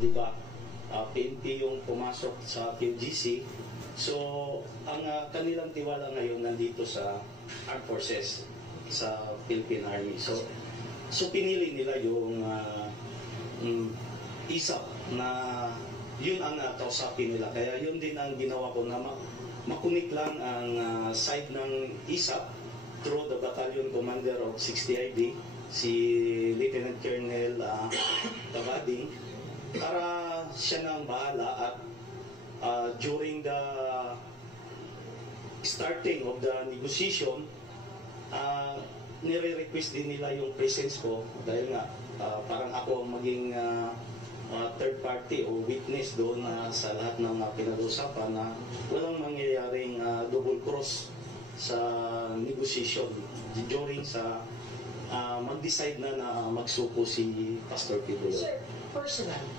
di ba, PNP yung pumasok sa QGC. So, ang kanilang tiwala ngayon nandito sa Armed Forces, sa Philippine Army. So pinili nila yung ISAP na yun ang kausapin nila. Kaya yun din ang ginawa ko na makunik lang ang side ng ISAP through the Battalion Commander of 60IB, si Lieutenant Colonel Tabading, para siya nang bahala at during the starting of the negotiation, nire-request din nila yung presence ko dahil nga parang ako ang maging third party o witness doon sa lahat ng pinag-usapan na walang mangyayaring double cross sa negotiation during sa mag-decide na magsuko si Pastor Pibulo. Sir, personal,